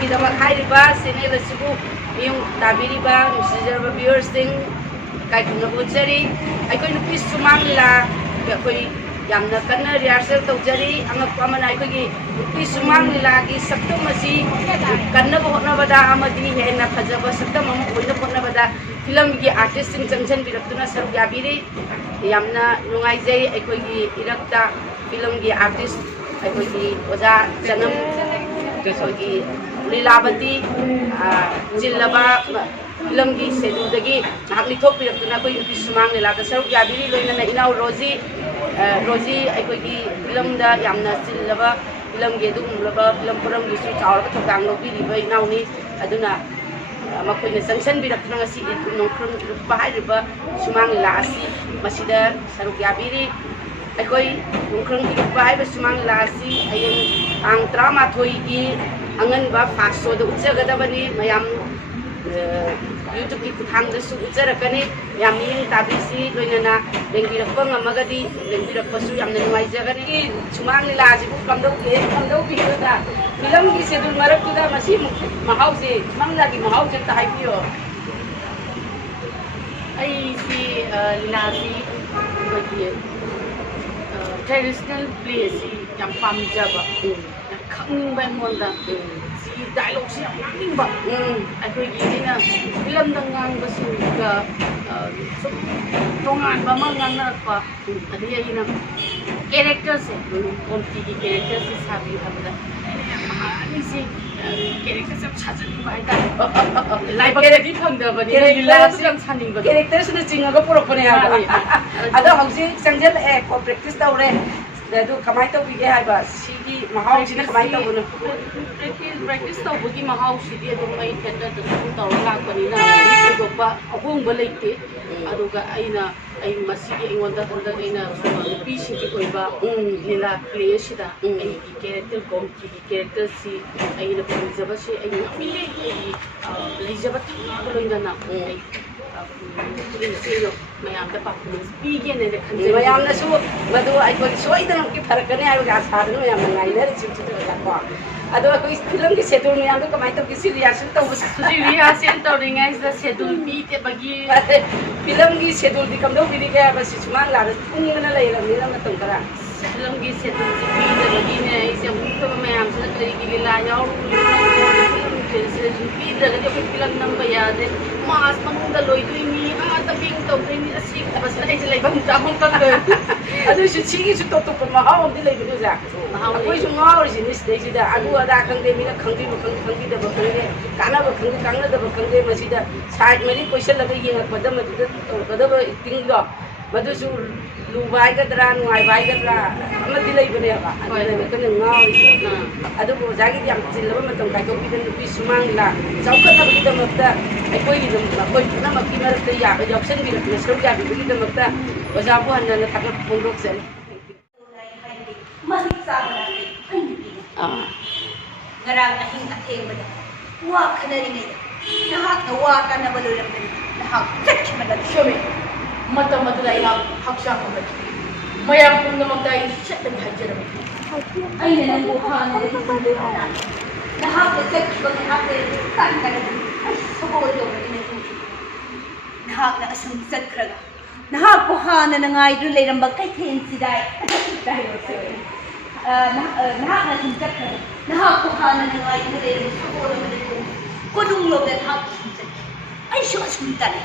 ꯃꯇꯝꯒꯤꯗꯃꯛ ꯍꯥꯏꯔꯤꯕ ꯆꯦꯅꯦꯜ ꯑꯁꯤꯕꯨ ꯃꯤꯌꯨꯡ ꯇꯥꯕꯤꯔꯤꯕ ꯅꯨꯡꯁꯤꯖꯔꯕ ꯚꯤꯌꯨꯋꯔꯁꯤꯡ ꯏꯀꯥꯏꯈꯨꯝꯅꯕ ꯎꯠꯆꯔꯤ ꯑꯩꯈꯣꯏ ꯅꯨꯄꯤ ꯁꯨꯃꯥꯡ ꯂꯤꯂꯥ ꯑꯩꯈꯣꯏ ꯌꯥꯝꯅ ꯀꯟꯅ ꯔꯤꯍꯥꯔꯁꯦꯜ ꯇꯧꯖꯔꯤ ꯑꯉꯛꯄ ꯑꯃꯅ ꯑꯩꯈꯣꯏꯒꯤ ꯅꯨꯄꯤ ꯁꯨꯃꯥꯡ ꯂꯤꯂꯥꯒꯤ ꯁꯛꯇꯝ ꯑꯁꯤ ꯀꯟꯅꯕ ꯍꯣꯠꯅꯕꯗ ꯑꯃꯗꯤ ꯍꯦꯟꯅ ꯐꯖꯕ ꯁꯛꯇꯝ ꯑꯃ ꯑꯣꯏꯅꯕ ꯍꯣꯠꯅꯕꯗ ꯐꯤꯂꯝꯒꯤ ꯑꯥꯔꯇꯤꯁꯁꯤꯡ ꯆꯪꯁꯤꯟꯕꯤꯔꯛꯇꯨꯅ ꯁꯔꯨꯛ ꯌꯥꯕꯤꯔꯤ ꯌꯥꯝꯅ ꯅꯨꯡꯉꯥꯏꯖꯩ ꯑꯩꯈꯣꯏꯒꯤ ꯏꯔꯛꯇ ꯐꯤꯂꯝꯒꯤ ꯑꯥꯔꯇꯤꯁ ꯑꯩꯈꯣꯏꯒꯤ ꯑꯣꯖꯥ ꯆꯅꯝ ꯑꯩꯈꯣꯏꯒꯤ ꯂꯤꯂꯥꯕꯇꯤ ꯆꯤꯜꯂꯕ ꯐꯤꯂꯝꯒꯤ ꯁꯦꯗꯨꯜꯗꯒꯤ ꯉꯥꯏꯍꯥꯛ ꯂꯤꯊꯣꯛꯄꯤꯔꯛꯇꯨꯅ ꯑꯩꯈꯣꯏ ꯅꯨꯄꯤ ꯁꯨꯃꯥꯡ ꯂꯤꯂꯥꯗ ꯁꯔꯨꯛ ꯌꯥꯕꯤꯔꯤ ꯂꯣꯏꯅꯅ ꯏꯅꯥꯎ ꯔꯣꯖꯤ ꯑꯩꯈꯣꯏꯒꯤ ꯐꯤꯂꯝꯗ ꯌꯥꯝꯅ ꯆꯤꯜꯂꯕ ꯐꯤꯂꯝꯒꯤ ꯑꯗꯨꯒꯨꯝꯂꯕ ꯐꯤꯂꯝ ꯄꯨꯔꯝꯒꯤꯁꯨ ꯆꯥꯎꯔꯕ ꯊꯧꯗꯥꯡ ꯂꯧꯕꯤꯔꯤꯕ ꯏꯅꯥꯎꯅꯤ ꯑꯗꯨꯅ ꯃꯈꯣꯏꯅ ꯆꯪꯁꯤꯟꯕꯤꯔꯛꯇꯨꯅ ꯉꯁꯤ ꯅꯣꯡꯈ꯭ꯔꯝ ꯏꯔꯨꯞꯄ ꯍꯥꯏꯔꯤꯕ ꯁꯨꯃꯥꯡ ꯂꯤꯂꯥ ꯑꯁꯤ ꯃꯁꯤꯗ ꯁꯔꯨꯛ ꯌꯥꯕꯤꯔꯤ ꯑꯩꯈꯣꯏ ꯅꯣꯡꯈ꯭ꯔꯝ ꯏꯔꯨꯞꯄ ꯍꯥꯏꯔꯤꯕ ꯁꯨꯃꯥꯡ ꯂꯤꯂꯥ ꯑꯁꯤ ꯍꯌꯦꯡ ꯇꯥꯡ 11ꯒꯤ ꯑꯉꯟꯕ ꯐꯥꯁ ꯁꯣꯗ ꯎꯠꯆꯒꯗꯕꯅꯤ ꯃꯌꯥꯝ ꯌꯨꯇ꯭ꯌꯨꯕꯀꯤ ꯈꯨꯠꯊꯥꯡꯗꯁꯨ ꯎꯠꯆꯔꯛꯀꯅꯤ ꯌꯥꯝ ꯃꯤꯠꯌꯦꯡ ꯇꯥꯕꯤꯁꯤ ꯂꯣꯏꯅꯅ ꯌꯦꯡꯕꯤꯔꯛꯄ ꯉꯝꯃꯒꯗꯤ ꯌꯦꯡꯕꯤꯔꯛꯄꯁꯨ ꯌꯥꯝꯅ ꯅꯨꯡꯉꯥꯏꯖꯒꯅꯤ ꯁꯨꯃꯥꯡ ꯂꯤꯂꯥꯁꯤꯕꯨ ꯀꯝꯗꯧꯕꯤꯒꯗ ꯐꯤꯂꯝꯒꯤ ꯁꯦꯗꯨꯜ ꯃꯔꯛꯇꯨꯗ ꯃꯁꯤ ꯃꯍꯥꯎꯁꯦ ꯁꯨꯃꯥꯡ ꯂꯤꯂꯥꯒꯤ ꯃꯍꯥꯎꯁꯦ ꯑꯝꯇ ꯍꯥꯏꯕꯤꯌꯣ ꯑꯩꯁꯤ ꯂꯤꯂꯥꯁꯤ ꯑꯩꯈꯣꯏꯒꯤ ꯇ꯭ꯔꯦꯗꯤꯁꯅꯦꯜ ꯄ꯭ꯂꯦꯁꯤ ꯌꯥꯝ ꯄꯥꯝꯖꯕ ꯌꯥꯝ ꯈꯪꯅꯤꯡꯕ ꯑꯩꯉꯣꯟꯗ ꯁꯤꯒꯤ ꯗꯥꯏꯂꯣꯛꯁꯤ ꯌꯥꯝ ꯉꯥꯡꯅꯤꯡꯕ ꯑꯩꯈꯣꯏꯒꯤ ꯑꯩꯅ ꯐꯤꯂꯝꯗ ꯉꯥꯡꯕꯁꯤꯡꯒ ꯁꯨꯝ ꯇꯣꯉꯥꯟꯕ ꯑꯃ ꯉꯥꯡꯅꯔꯛꯄ ꯑꯗꯒꯤ ꯑꯩꯅ ꯀꯦꯔꯦꯛꯇꯔꯁꯦ ꯀꯣꯝꯇꯤꯒꯤ ꯀꯦꯔꯦꯛꯇꯔꯁꯤ ꯁꯥꯕꯤꯌꯨ ꯍꯥꯏꯕꯗ ꯑꯩꯅ ꯌꯥꯝ ꯑꯍꯥꯟꯕꯁꯤ ꯀꯦꯔꯦꯛꯇꯔꯁꯦ ꯌꯥꯝ ꯁꯥꯖꯅꯤꯡꯕ ꯍꯥꯏꯇꯥꯔꯦ ꯂꯥꯏꯕꯛꯇꯗꯤ ꯐꯪꯗꯕꯅꯤ ꯂꯤꯂꯥꯁꯤ ꯌꯥꯝ ꯁꯥꯅꯤꯡꯕꯗꯣ ꯀꯦꯔꯦꯛꯇꯔꯁꯤꯅ ꯆꯤꯡꯉꯒ ꯄꯨꯔꯛꯄꯅꯦ ꯍꯥꯏꯕ ꯑꯗꯣ ꯍꯧꯖꯤꯛ ꯆꯪꯁꯤꯜꯂꯛꯑꯦ ꯀꯣ ꯄ꯭ꯔꯦꯛꯇꯤꯁ ꯇꯧꯔꯦ ꯑꯗꯨ ꯀꯃꯥꯏꯅ ꯇꯧꯕꯤꯒꯦ ꯍꯥꯏꯕ ꯁꯤꯒꯤ ꯃꯍꯥꯎꯁꯤꯅ ꯀꯃꯥꯏꯅ ꯇꯧꯕꯅꯣ ꯄ꯭ꯔꯦꯛꯇꯤꯁ ꯇꯧꯕꯒꯤ ꯃꯍꯥꯎꯁꯤꯗꯤ ꯑꯗꯨꯝ ꯑꯩ ꯊꯤꯌꯦꯇꯔꯗ ꯑꯗꯨꯝ ꯇꯧꯔ ꯂꯥꯛꯄꯅꯤꯅ ꯊꯣꯏꯗꯣꯛꯄ ꯑꯍꯣꯡꯕ ꯂꯩꯇꯦ ꯑꯗꯨꯒ ꯑꯩ ꯃꯁꯤꯒꯤ ꯑꯩꯉꯣꯟꯗ ꯍꯟꯗꯛ ꯑꯩꯅ ꯅꯨꯄꯤꯁꯤꯡꯒꯤ ꯑꯣꯏꯕ ꯂꯤꯂꯥ ꯄ꯭ꯂꯦ ꯑꯁꯤꯗ ꯑꯩꯒꯤ ꯀꯦꯔꯦꯛꯇꯔ ꯒꯣꯝꯇꯤꯒꯤ ꯀꯦꯔꯦꯛꯇꯔꯁꯤ ꯑꯩꯅ ꯐꯪꯖꯕꯁꯤ ꯑꯩ ꯉꯝꯃꯤꯉꯩ ꯑꯩꯒꯤ ꯂꯩꯖꯕ ꯊꯧꯅꯥꯒ ꯂꯣꯏꯅꯅ ꯑꯩ ꯃꯌꯥꯝꯗ ꯄꯔꯐꯣꯔꯃꯦꯟꯁ ꯄꯤꯒꯦꯅ ꯈꯟꯖꯩ ꯃꯌꯥꯝꯅꯁꯨ ꯃꯗꯨ ꯑꯩꯈꯣꯏ ꯁꯣꯏꯗꯅꯃꯛꯀꯤ ꯐꯔꯛꯀꯅꯤ ꯍꯥꯏꯕꯒꯤ ꯑꯁꯥꯗꯨꯅ ꯃꯌꯥꯝꯅ ꯉꯥꯏꯅꯔꯤꯁꯤꯡꯁꯤꯗꯀꯣ ꯑꯗꯣ ꯑꯩꯈꯣꯏ ꯐꯤꯂꯝꯒꯤ ꯁꯦꯗꯨꯜ ꯃꯌꯥꯝꯗꯣ ꯀꯃꯥꯏꯅ ꯇꯧꯒꯦ ꯁꯤ ꯔꯤꯍꯥꯔꯁꯦꯜ ꯇꯧꯕꯁꯦ ꯔꯤꯍꯥꯔꯁꯦꯜ ꯇꯧꯔꯤꯉꯩꯁꯤꯗ ꯁꯦꯗꯨꯜ ꯄꯤꯗꯕꯒꯤ ꯐꯤꯂꯝꯒꯤ ꯁꯦꯗꯨꯜꯗꯤ ꯀꯝꯗꯧꯕꯤꯔꯤꯒꯦ ꯍꯥꯏꯕ ꯁꯤ ꯁꯨꯃꯥꯡ ꯂꯤꯂꯥꯗ ꯊꯨꯡꯗꯅ ꯂꯩꯔꯕꯅꯤꯅ ꯃꯇꯝ ꯈꯔ ꯐꯤꯂꯝꯒꯤ ꯁꯦꯗꯨꯜꯁꯤ ꯄꯤꯗꯕꯒꯤꯅꯦ ꯑꯩꯁꯦ ꯑꯃꯨꯛꯇꯕ ꯃꯌꯥꯝꯁꯤꯅ ꯀꯔꯤꯒꯤ ꯂꯤꯂꯥ ꯌꯥꯎꯔꯨꯔꯤꯅꯣ ꯐꯤꯂꯝ ꯄꯤꯗ꯭ꯔꯒꯗꯤ ꯑꯩꯈꯣꯏ ꯐꯤꯂꯝ ꯅꯝꯕ ꯌꯥꯗꯦ ꯃꯥꯁ ꯃꯅꯨꯡꯗ ꯂꯣꯏꯗꯣꯏꯅꯤ ꯇꯞꯄꯤꯡ ꯇꯧꯗꯣꯏꯅꯤ ꯑꯁꯤꯒꯨꯝꯕꯁꯤꯗ ꯑꯩꯁꯦ ꯂꯩꯐꯝ ꯆꯥꯐꯝ ꯈꯪꯗ꯭ꯔꯦ ꯑꯗꯨꯏꯁꯨ ꯁꯤꯒꯤꯁꯨ ꯇꯣꯞ ꯇꯣꯞꯄ ꯃꯍꯥꯎ ꯑꯃꯗꯤ ꯂꯩꯕꯅꯤ ꯑꯣꯖꯥ ꯑꯩꯈꯣꯏꯁꯨ ꯉꯥꯎꯔꯤꯁꯤꯅꯤ ꯁꯤꯗꯩꯁꯤꯗ ꯑꯗꯨ ꯑꯗꯥ ꯈꯪꯗꯦ ꯃꯤꯅ ꯈꯪꯕꯤꯕ ꯈꯪꯗꯦ ꯈꯪꯕꯤꯗꯕ ꯈꯪꯗꯦ ꯀꯥꯟꯅꯕ ꯈꯪꯗꯦ ꯀꯥꯟꯅꯗꯕ ꯈꯪꯗꯦ ꯃꯁꯤꯗ ꯁꯥꯏꯠ ꯃꯔꯤ ꯀꯣꯏꯁꯤꯜꯂꯒ ꯌꯦꯡꯉꯛꯄꯗ ꯃꯗꯨꯗ ꯇꯧꯔꯛꯀꯗꯕ ꯑꯦꯛꯇꯤꯡꯗꯣ ꯃꯗꯨꯁꯨ ꯂꯨꯕ ꯍꯥꯏꯒꯗ꯭ꯔꯥ ꯅꯨꯡꯉꯥꯏꯕ ꯍꯥꯏꯒꯗ꯭ꯔꯥ ꯑꯃꯗꯤ ꯂꯩꯕꯅꯦꯕ ꯑꯗꯨꯅ ꯑꯩꯈꯣꯏꯅ ꯉꯥꯎꯔꯤꯁꯦ ꯑꯗꯨꯕꯨ ꯑꯣꯖꯥꯒꯤꯗꯤ ꯌꯥꯝ ꯆꯤꯜꯂꯕ ꯃꯇꯝ ꯀꯥꯏꯊꯣꯛꯄꯤꯗꯅ ꯅꯨꯄꯤ ꯁꯨꯃꯥꯡ ꯂꯤꯂꯥ ꯆꯥꯎꯈꯠꯅꯕꯒꯤꯗꯃꯛꯇ ꯑꯩꯈꯣꯏ ꯄꯨꯝꯅꯃꯛꯀꯤ ꯃꯔꯛꯇ ꯌꯥꯎꯁꯟꯕꯤꯔꯛꯇꯨꯅ ꯁꯔꯨꯛ ꯌꯥꯕꯤꯕꯒꯤꯗꯃꯛꯇ ꯑꯣꯖꯥꯕꯨ ꯍꯟꯅ ꯊꯥꯒꯠꯄ ꯐꯣꯡꯗꯣꯛꯆꯔꯤ Ngarang ahing atheng bada wa khanari nahak na wa kana baloram nahak chakmada shome matam madula ina haksha kamad mayam pumnamakta ay shatag hajaram ay na nang buhana nahak na chakmada nahak na tan kana ay sabol do nahak na asum sakraga nahak buhana na ngai du leiram ba kai then sidai nahak na asum sakraga nahak buhana na ngai du leiram sabol do kodung lo da nahak ay shu asum tani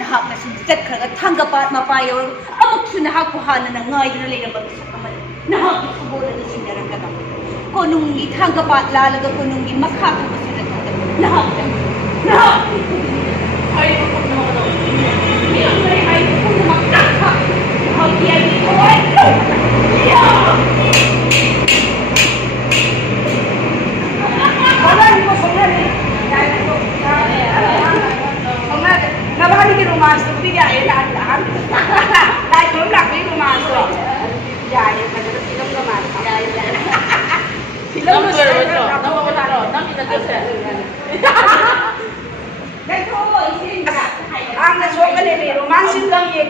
nahak na asum sakraga thanga pat mapai or amuk su nahak buhana na ngai du leiram ba sakamad nahak sabol do sinaranga ka konungi thanga pat lalaga konungi makha ka basira nahak ay pumnamakta ay pumakta hagi ay oy Nabali ki romance to biya eh lahat. Lahat yung black yung romance to. Ya, yung madalas film naman. Film nam ito nam ito ang nasokan ni romance lang yun.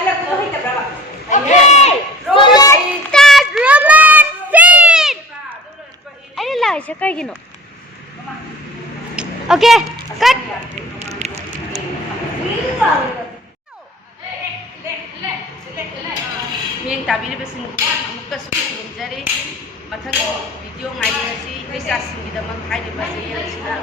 Alam ko hita ba? Okay, so let's start romance scene. Ay, ꯍꯥꯏꯁꯦ ꯀꯩꯒꯤꯅꯣ? Okay ꯀꯠ. ꯃꯤꯠꯌꯦꯡ ꯇꯥꯕꯤꯔꯤꯕꯁꯤꯡꯕꯨ ꯑꯃꯨꯛꯀꯁꯨ ꯈꯨꯔꯨꯝꯖꯔꯤ. ꯃꯊꯪꯒꯤ video ꯉꯥꯏꯅꯔꯁꯤ. ꯏꯆꯥꯁꯤꯡꯒꯤꯗꯃꯛ ꯍꯥꯏꯔꯤꯕ ꯆꯌꯦꯜ ꯑꯁꯤꯗ